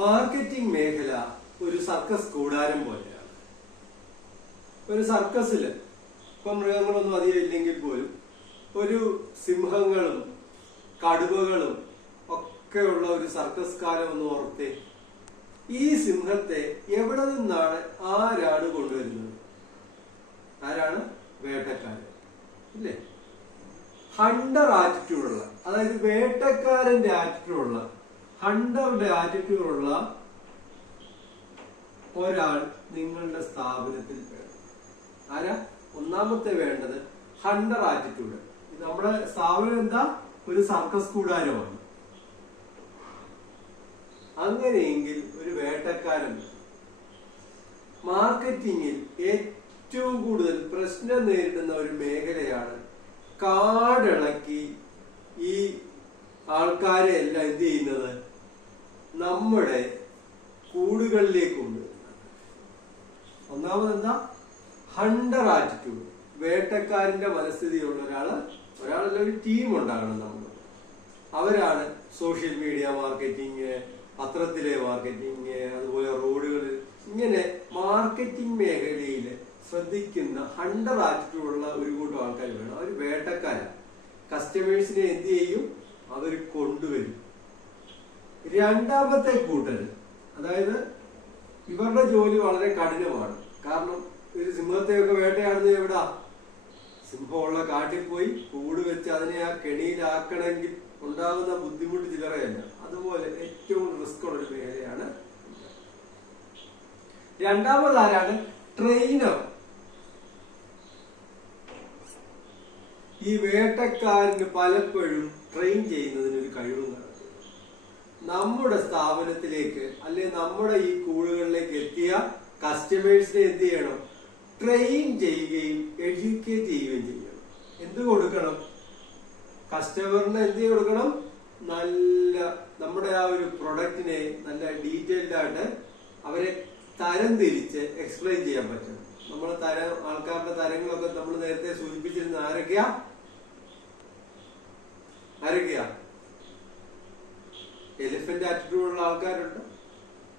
Marketing മേഖല ഒരു circus കൂടാരം പോലെയാണ്. ഒരു സർക്കസിൽ ഇപ്പം മൃഗങ്ങളൊന്നും അധികം ഇല്ലെങ്കിൽ പോലും ഒരു സിംഹങ്ങളും കടുവകളും ഒക്കെയുള്ള ഒരു സർക്കസ് കാലം ഒന്ന് ഓർത്തെ ഈ സിംഹത്തെ എവിടെ നിന്നാണ് ആരാണ് കൊണ്ടുവരുന്നത്? ആരാണ്? വേട്ടക്കാരൻ ഇല്ലേ? ഹണ്ടർ ആറ്റിറ്റ്യൂഡുള്ള അതായത് വേട്ടക്കാരന്റെ ആറ്റിറ്റ്യൂഡുള്ള ഹണ്ടറുടെ ആറ്റിറ്റ്യൂഡുള്ള ഒരാൾ നിങ്ങളുടെ സ്ഥാപനത്തിൽ വേണം. ആരാ? ഒന്നാമത്തെ വേണ്ടത് ഹണ്ടർ ആറ്റിറ്റ്യൂഡ്. നമ്മുടെ സ്ഥാപനം എന്താ? ഒരു സർക്കസ് കൂടാരമാണ്. അങ്ങനെയെങ്കിൽ ഒരു വേട്ടക്കാരൻ. മാർക്കറ്റിംഗിൽ ഏറ്റവും കൂടുതൽ പ്രശ്നം നേരിടുന്ന ഒരു മേഖലയാണ് കാടിളക്കി ഈ ആൾക്കാരെ എല്ലാം എന്ത് ചെയ്യുന്നത്? നമ്മുടെ കൂടുകളിലേക്ക് കൊണ്ടുവരുന്നത് ഒന്നാമത് എന്താ ഹണ്ടർ ആറ്റിറ്റ്യൂഡ്. വേട്ടക്കാരന്റെ മനസ്ഥിതിയുള്ള ഒരാൾ ഒരാളല്ല ഒരു ടീം ഉണ്ടാകണം നമ്മൾ അവരാണ് സോഷ്യൽ മീഡിയ മാർക്കറ്റിംഗ് പത്രത്തിലെ മാർക്കറ്റിംഗ് അതുപോലെ റോഡുകളിൽ ഇങ്ങനെ മാർക്കറ്റിംഗ് മേഖലയിൽ ശ്രദ്ധിക്കുന്ന ഹണ്ടർ ആറ്റിറ്റ്യൂഡുള്ള ഒരു കൂട്ടം ആൾക്കാർ വേണം. അവർ വേട്ടക്കാരാണ് കസ്റ്റമേഴ്സിനെ എന്ത് ചെയ്യും? അവർ കൊണ്ടുവരും. രണ്ടാമത്തെ കൂട്ടർ അതായത് ഇവരുടെ ജോലി വളരെ കഠിനമാണ്. കാരണം ഒരു സിംഹത്തെയൊക്കെ വേട്ടയാടുന്നത് എവിടാ? സിംഹമുള്ള കാട്ടിൽ പോയി കൂട് വെച്ച് അതിനെ ആ കെണിയിലാക്കണമെങ്കിൽ ഉണ്ടാകുന്ന ബുദ്ധിമുട്ട് ചിലറയല്ല. അതുപോലെ ഏറ്റവും റിസ്ക് ഉള്ള ഒരു മേഖലയാണ് രണ്ടാമത് ആരാണ്? ട്രെയിനർ ഈ വേട്ടക്കാരന് പലപ്പോഴും ട്രെയിൻ ചെയ്യുന്നതിന് ഒരു കഴിവും കാണും നമ്മുടെ സ്ഥാപനത്തിലേക്ക് അല്ലെ നമ്മുടെ ഈ കൂടുകളിലേക്ക് എത്തിയ കസ്റ്റമേഴ്സിനെ എന്ത് ചെയ്യണം? ട്രെയിൻ ചെയ്യുകയും എഡ്യൂക്കേറ്റ് ചെയ്യുകയും ചെയ്യണം. എന്ത് കൊടുക്കണം? കസ്റ്റമറിന് എന്ത് കൊടുക്കണം? നല്ല നമ്മുടെ ആ ഒരു പ്രൊഡക്റ്റിനെ നല്ല ഡീറ്റെയിൽഡ് ആയിട്ട് അവരെ തരം തിരിച്ച് എക്സ്പ്ലെയിൻ ചെയ്യാൻ പറ്റും. നമ്മൾ തരം ആൾക്കാരുടെ തരങ്ങളൊക്കെ നമ്മൾ നേരത്തെ സൂചിപ്പിച്ചിരുന്ന ആരൊക്കെയാ? ആരൊക്കെയാ? എലിഫന്റ് ആറ്റിറ്റ്യൂഡ് ഉള്ള ആൾക്കാരുണ്ട്.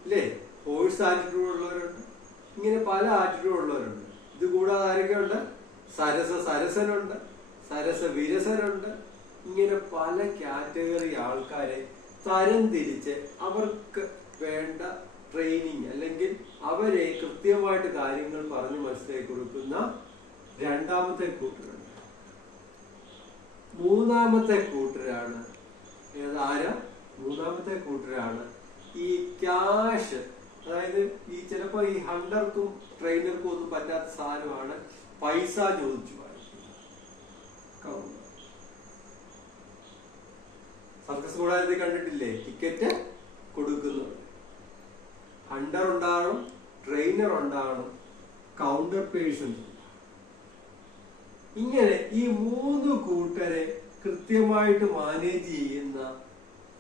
അല്ലേ ഹോഴ്സ് ആറ്റിറ്റ്യൂഡ് ഉള്ളവരുണ്ട്. ഇങ്ങനെ പല ആറ്റിറ്റ്യൂഡ് ഉള്ളവരുണ്ട്. ഇത് കൂടാതെ ആരൊക്കെയുണ്ട്? സരസ സരസനുണ്ട് സരസ വിരസനുണ്ട്. ഇങ്ങനെ പല കാറ്റഗറി ആൾക്കാരെ തരം തിരിച്ച് അവർക്ക് വേണ്ട ട്രെയിനിങ് അല്ലെങ്കിൽ അവരെ കൃത്യമായിട്ട് കാര്യങ്ങൾ പറഞ്ഞു മനസ്സിലാക്കി കൊടുക്കുന്ന രണ്ടാമത്തെ കൂട്ടരുണ്ട്. മൂന്നാമത്തെ ആരാ മൂന്നാമത്തെ കൂട്ടരാണ്. ഈ ക്യാഷ് അതായത് ഈ ചിലപ്പോ ഈ ഹണ്ടർക്കും ട്രെയിനർക്കും ഒന്നും പറ്റാത്ത സാധനമാണ് പൈസ ചോദിച്ചു. സർക്കസ് കൂടാതെ കണ്ടിട്ടില്ലേ? ടിക്കറ്റ് കൊടുക്കുന്നു ഹണ്ടർ ഉണ്ടാകണം ട്രെയിനർ ഉണ്ടാകണം കൗണ്ടർ പേഴ്സൺ ഇങ്ങനെ ഈ മൂന്ന് കൂട്ടരെ കൃത്യമായിട്ട് മാനേജ് ചെയ്യുന്ന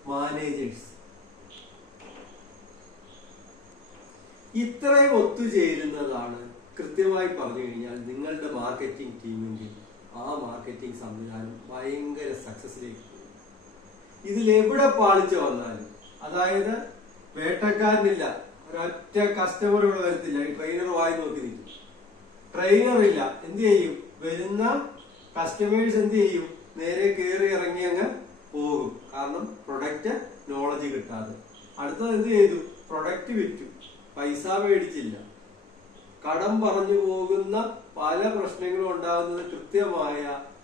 മാനേജേഴ്സ്. ഇത്രയും ഒത്തുചേരുന്നതാണ് കൃത്യമായി പറഞ്ഞു കഴിഞ്ഞാൽ നിങ്ങളുടെ മാർക്കറ്റിംഗ് ടീമിന്റെ ആ മാർക്കറ്റിംഗ് സംവിധാനം ഭയങ്കര സക്സസിലേക്ക് പോകും. എവിടെ പാളിച്ച വന്നാലും അതായത് വേട്ടക്കാരനില്ല ഒരൊറ്റ കസ്റ്റമർ ഇവിടെ വരത്തില്ല ഈ ട്രെയിനർ വായി നോക്കി നിൽക്കും. ട്രെയിനർ ഇല്ല എന്ത് ചെയ്യും? വരുന്ന കസ്റ്റമേഴ്സ് എന്ത് ചെയ്യും? നേരെ കയറി ഇറങ്ങി അങ്ങ് പോകും. കാരണം പ്രൊഡക്റ്റ് നോളജ് കിട്ടാതെ. അടുത്തത് എന്ത് ചെയ്തു? പ്രൊഡക്റ്റ് വിറ്റു. പൈസ മേടിച്ചില്ല. കടം പറഞ്ഞു പോകുന്ന പല പ്രശ്നങ്ങളും ഉണ്ടാകുന്നത് കൃത്യമായ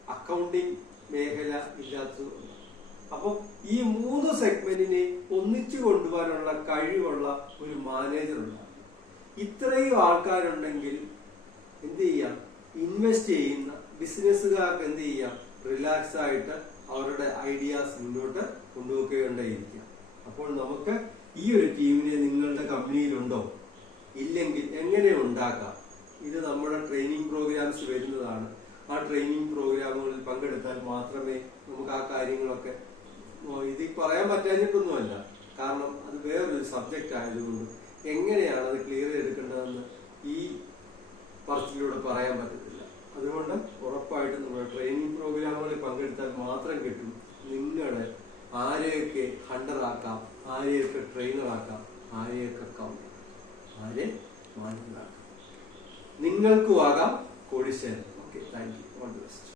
അക്കൗണ്ടിങ് മേഖല ഇല്ലാത്തതുകൊണ്ട് അപ്പൊ ഈ മൂന്ന് സെഗ്മെന്റിനെ ഒന്നിച്ചു കൊണ്ടുപോകാനുള്ള കഴിവുള്ള ഒരു മാനേജർ ഉണ്ടാകും ഇത്രയും ആൾക്കാരുണ്ടെങ്കിൽ എന്ത് ചെയ്യാം? ഇൻവെസ്റ്റ് ചെയ്യുന്ന ബിസിനസ്സുകാർക്ക് എന്ത് ചെയ്യാം? റിലാക്സ് ആയിട്ട് അവരുടെ ഐഡിയാസ് മുന്നോട്ട് കൊണ്ടുപോവുകയുണ്ടായിരിക്കാം അപ്പോൾ നമുക്ക് ഈ ഒരു ടീമിനെ നിങ്ങളുടെ കമ്പനിയിലുണ്ടോ? ഇല്ലെങ്കിൽ എങ്ങനെ ഉണ്ടാക്കാം? ഇത് നമ്മുടെ ട്രെയിനിങ് പ്രോഗ്രാംസ് വരുന്നതാണ്. ആ ട്രെയിനിങ് പ്രോഗ്രാമുകളിൽ പങ്കെടുത്താൽ മാത്രമേ നമുക്ക് ആ കാര്യങ്ങളൊക്കെ ഇത് പറയാൻ പറ്റാഞ്ഞിട്ടൊന്നുമല്ല. കാരണം അത് വേറൊരു സബ്ജക്റ്റ് ആയതുകൊണ്ട് എങ്ങനെയാണ് അത് ക്ലിയർ എടുക്കേണ്ടതെന്ന് ഈ പറച്ചിലൂടെ പറയാൻ പറ്റത്തില്ല. അതുകൊണ്ട് ട്രെയിനിങ് പ്രോഗ്രാമുകളിൽ പങ്കെടുത്താൽ മാത്രം കിട്ടും. നിങ്ങളെ ആരെയൊക്കെ ഹണ്ടറാക്കാം ആരെയൊക്കെ ട്രെയിനറാക്കാം ആരെയൊക്കെ കൗണ്ട് ആരെ മാന്യനാക്കും നിങ്ങൾക്കും ആകാം കോടീശ്വരൻ okay thank you all the best